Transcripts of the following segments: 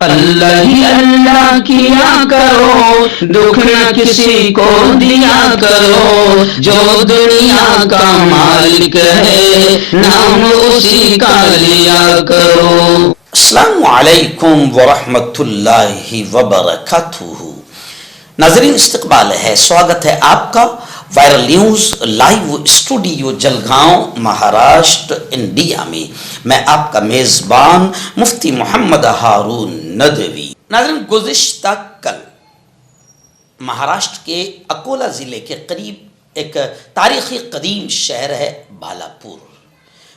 अल्लाह ही अल्लाह किया करो, दुख न किसी को दिया करो, जो दुनिया का मालिक है नाम उसी का लिया करो। अस्सलामु अलैकुम वरहमतुल्लाहि वबरकातुहू। नाज़रीन, इस्तकबाल है, स्वागत है आपका viral news live studio Jalgaon Maharashtra India में। मैं आपका मेज़बान मुफ्ती मोहम्मद हारून नदवी। नाज़रीन, गुज़िश्ता कल महाराष्ट्र के अकोला ज़िले के करीब एक तारीख़ी कदीम शहर है बालापुर।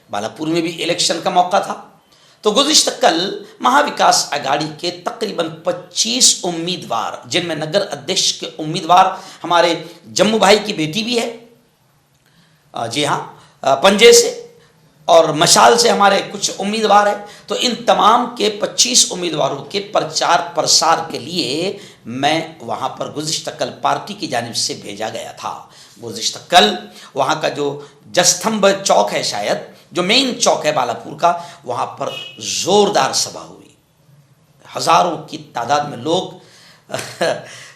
बालापुर में भी इलेक्शन का मौका था, तो गुज़िश्ता कल महाविकास आघाड़ी के तकरीबन 25 उम्मीदवार, जिनमें नगर अध्यक्ष के उम्मीदवार हमारे जम्मू भाई की बेटी भी है, जी हाँ, पंजे से, और मशाल से हमारे कुछ उम्मीदवार हैं। तो इन तमाम के 25 उम्मीदवारों के प्रचार प्रसार के लिए मैं वहाँ पर गुज़िश्ता कल पार्टी की जानिब से भेजा गया था। गुज़िश्ता कल वहाँ का जो जस्तंभ चौक है, शायद जो मेन चौक है बालापुर का, वहाँ पर ज़ोरदार सभा हुई। हज़ारों की तादाद में लोग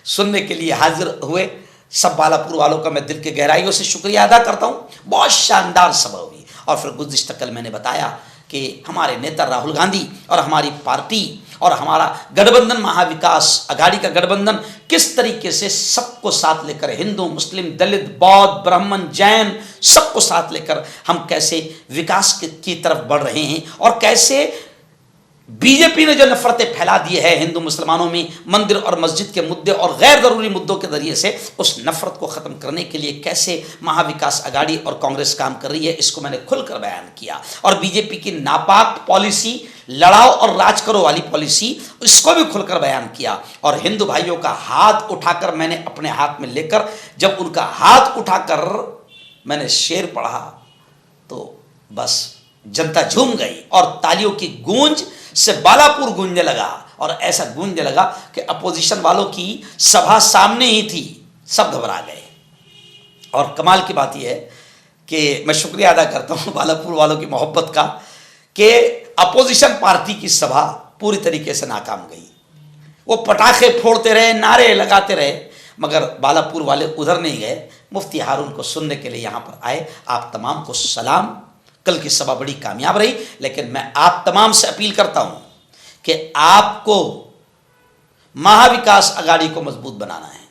सुनने के लिए हाजिर हुए। सब बालापुर वालों का मैं दिल के गहराइयों से शुक्रिया अदा करता हूँ। बहुत शानदार सभा हुई। और फिर गुज़िश्ता कल मैंने बताया कि हमारे नेता राहुल गांधी और हमारी पार्टी और हमारा गठबंधन, महाविकास आघाड़ी का गठबंधन, किस तरीके से सबको साथ लेकर, हिंदू, मुस्लिम, दलित, बौद्ध, ब्राह्मण, जैन, सबको साथ लेकर हम कैसे विकास की तरफ बढ़ रहे हैं, और कैसे बीजेपी ने जो नफरतें फैला दी है हिंदू मुसलमानों में, मंदिर और मस्जिद के मुद्दे और गैर ज़रूरी मुद्दों के जरिए से, उस नफरत को ख़त्म करने के लिए कैसे महाविकास आघाड़ी और कांग्रेस काम कर रही है, इसको मैंने खुलकर बयान किया। और बीजेपी की नापाक पॉलिसी, लड़ाओ और राज करो वाली पॉलिसी, इसको भी खुलकर बयान किया। और हिंदू भाइयों का हाथ उठाकर मैंने अपने हाथ में लेकर, जब उनका हाथ उठाकर मैंने शेर पढ़ा तो बस जनता झूम गई और तालियों की गूंज से बालापुर गूंजने लगा। और ऐसा गूंजने लगा कि अपोजिशन वालों की सभा सामने ही थी, सब घबरा गए। और कमाल की बात यह है कि मैं शुक्रिया अदा करता हूँ बालापुर वालों की मोहब्बत का, कि अपोजिशन पार्टी की सभा पूरी तरीके से नाकाम गई। वो पटाखे फोड़ते रहे, नारे लगाते रहे, मगर बालापुर वाले उधर नहीं गए। मुफ्ती हारून को सुनने के लिए यहाँ पर आए। आप तमाम को सलाम। कल की सभा बड़ी कामयाब रही, लेकिन मैं आप तमाम से अपील करता हूं कि आपको महाविकास आघाड़ी को मजबूत बनाना है।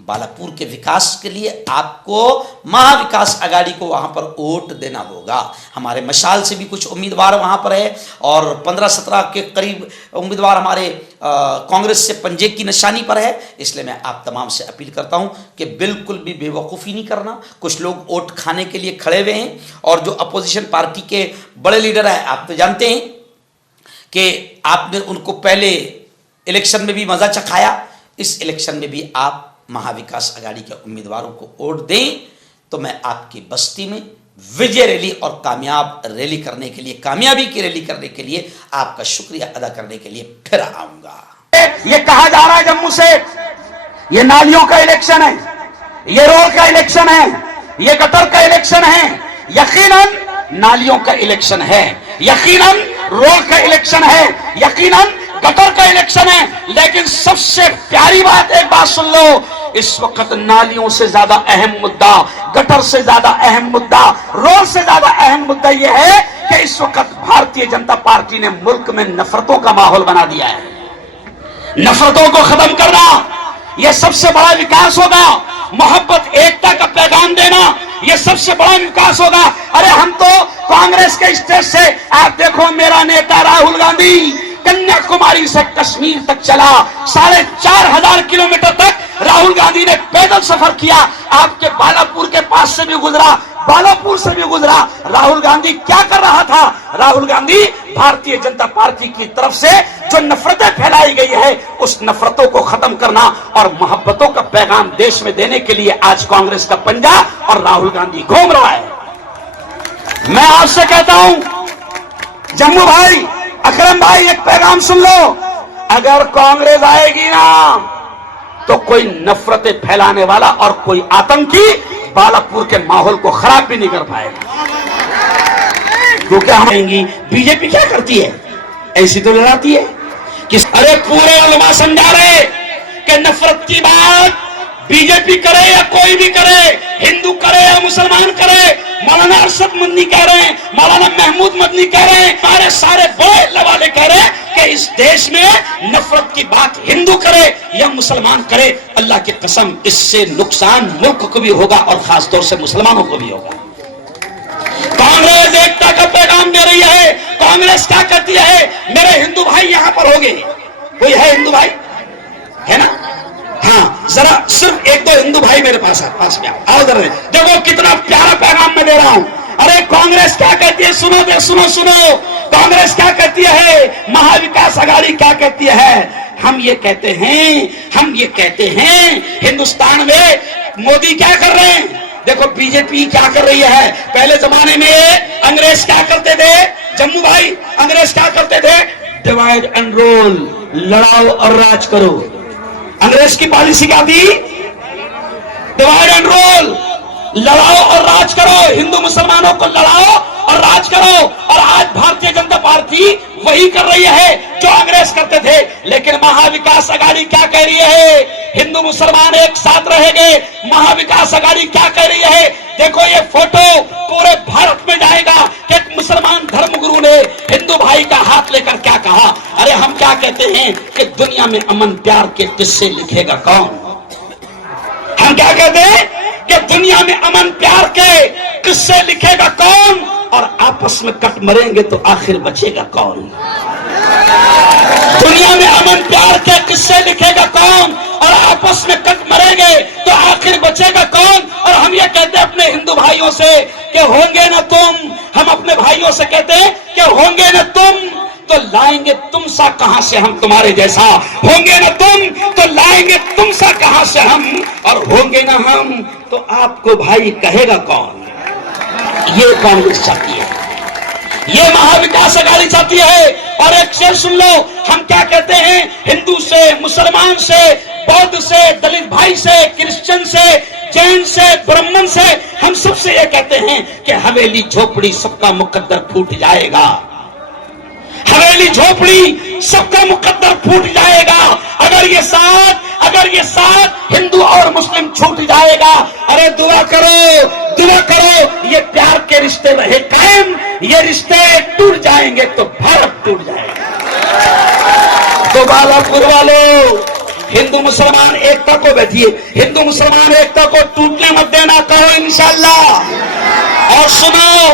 बालापुर के विकास के लिए आपको महाविकास आघाड़ी को वहां पर वोट देना होगा। हमारे मशाल से भी कुछ उम्मीदवार वहां पर है, और 15-17 के करीब उम्मीदवार हमारे कांग्रेस से पंजे की निशानी पर है। इसलिए मैं आप तमाम से अपील करता हूं कि बिल्कुल भी बेवकूफ़ी नहीं करना। कुछ लोग वोट खाने के लिए खड़े हुए हैं, और जो अपोजिशन पार्टी के बड़े लीडर हैं, आप तो जानते हैं कि आपने उनको पहले इलेक्शन में भी मज़ा चखाया, इस इलेक्शन में भी आप महाविकास आघाड़ी के उम्मीदवारों को वोट दें। तो मैं आपकी बस्ती में विजय रैली और कामयाब रैली करने के लिए, कामयाबी की रैली करने के लिए, आपका शुक्रिया अदा करने के लिए फिर आऊंगा। ये कहा जा रहा है जम्मू से, ये नालियों का इलेक्शन है, ये रोड का इलेक्शन है, ये गटर का इलेक्शन है। यकीनन नालियों का इलेक्शन है, यकीनन रोड का इलेक्शन है, यकीनन गटर का इलेक्शन है। लेकिन सबसे प्यारी बात, एक बात सुन लो, इस वक्त नालियों से ज्यादा अहम मुद्दा, गटर से ज्यादा अहम मुद्दा, रोड से ज्यादा अहम मुद्दा यह है कि इस वक्त भारतीय जनता पार्टी ने मुल्क में नफरतों का माहौल बना दिया है। नफरतों को खत्म करना, यह सबसे बड़ा विकास होगा। मोहब्बत, एकता का पैगाम देना, यह सबसे बड़ा विकास होगा। अरे हम तो कांग्रेस के स्टेज से, आप देखो, मेरा नेता राहुल गांधी कन्याकुमारी से कश्मीर तक चला, 4,500 किलोमीटर तक राहुल गांधी ने पैदल सफर किया। आपके बालापुर के पास से भी गुजरा, बालापुर से भी गुजरा। राहुल गांधी क्या कर रहा था? राहुल गांधी भारतीय जनता पार्टी की तरफ से जो नफरतें फैलाई गई है, उस नफरतों को खत्म करना और मोहब्बतों का पैगाम देश में देने के लिए आज कांग्रेस का पंजा और राहुल गांधी घूम रहा है। मैं आपसे कहता हूं, जम्मू भाई, अकरम भाई, एक पैगाम सुन लो। अगर कांग्रेस आएगी ना, तो कोई नफरतें फैलाने वाला और कोई आतंकी बालापुर के माहौल को खराब भी नहीं कर पाएगा। क्योंकि हम बीजेपी क्या करती है, ऐसी तो लड़ाती है। अरे पूरे उलमा समझा रहे कि नफरत की बात बीजेपी करे या कोई भी करे, हिंदू करे या मुसलमान करे, मौलाना अरशद मदनी कह रहे हैं, मौलाना महमूद मदनी कह रहे हैं, सारे सारे बड़े वाले कह रहे हैं कि इस देश में नफरत की बात हिंदू करे या मुसलमान करे, अल्लाह की कसम इससे नुकसान मुल्क को भी होगा और खासतौर से मुसलमानों को भी होगा। कांग्रेस एकता का पैगाम दे रही है। कांग्रेस क्या कहती है? मेरे हिंदू भाई यहां पर होंगे, कोई है हिंदू भाई? है ना? हाँ, जरा सिर्फ एक दो हिंदू भाई मेरे पास में आओ जरा, देखो कितना प्यारा पैगाम मैं दे रहा हूं। अरे कांग्रेस क्या कहती है? सुनो दे, सुनो सुनो, कांग्रेस क्या कहती है, महाविकास आघाड़ी क्या कहती है? हम ये कहते हैं हिंदुस्तान में मोदी क्या कर रहे हैं, देखो बीजेपी क्या कर रही है। पहले जमाने में अंग्रेज क्या करते थे, जम्मू भाई, अंग्रेज क्या करते थे? डिवाइड एंड रूल, लड़ाओ और राज करो। अंग्रेज की पॉलिसी क्या थी? डिवाइड एंड रूल, लड़ाओ और राज करो, हिंदू मुसलमानों को लड़ाओ और राज करो। और आज भारतीय जनता पार्टी वही कर रही है जो अंग्रेज करते थे। लेकिन महाविकास आघाड़ी क्या कह रही है? हिंदू मुसलमान एक साथ रहेंगे। महाविकास आघाड़ी क्या कह रही है? देखो ये फोटो पूरे भारत में जाएगा कि एक मुसलमान धर्मगुरु ने हिंदू भाई का हाथ लेकर क्या कहा। अरे हम क्या कहते हैं कि दुनिया में अमन प्यार के किस्से लिखेगा कौन? हम क्या कहते हैं कि दुनिया में अमन प्यार के किस्से लिखेगा कौन? और आपस में कट मरेंगे तो आखिर बचेगा कौन? दुनिया में अमन प्यार के किस्से लिखेगा कौन? और आपस में कट मरेंगे तो आखिर बचेगा कौन? और हम ये कहते हैं अपने हिंदू भाइयों से कि होंगे ना तुम, हम अपने भाइयों से कहते हैं कि होंगे ना तुम तो लाएंगे तुम सा कहां से हम तुम्हारे जैसा, होंगे ना तुम तो लाएंगे तुम सा कहां से हम, और होंगे ना हम तो आपको भाई कहेगा कौन? ये कांग्रेस चाहती है, ये महाविकास आघाड़ी चाहती है। और एक शेर सुन लो, हम क्या कहते हैं हिंदू से, मुसलमान से, बौद्ध से, दलित भाई से, क्रिश्चियन से, जैन से, ब्राह्मण से, हम सबसे ये कहते हैं कि हवेली झोपड़ी सबका मुकद्दर फूट जाएगा। हवेली झोपड़ी सबका मुकद्दर फूट जाएगा अगर ये साथ हिंदू और मुस्लिम छूट जाएगा। अरे दुआ करो ये प्यार के रिश्ते रहे कायम, ये रिश्ते टूट जाएंगे तो भारत टूट जाएगा। तो बालापुर वालों, हिंदू मुसलमान एकता को बैठिए, हिंदू मुसलमान एकता को टूटने मत देना, कहो इंशाअल्लाह। और सुनो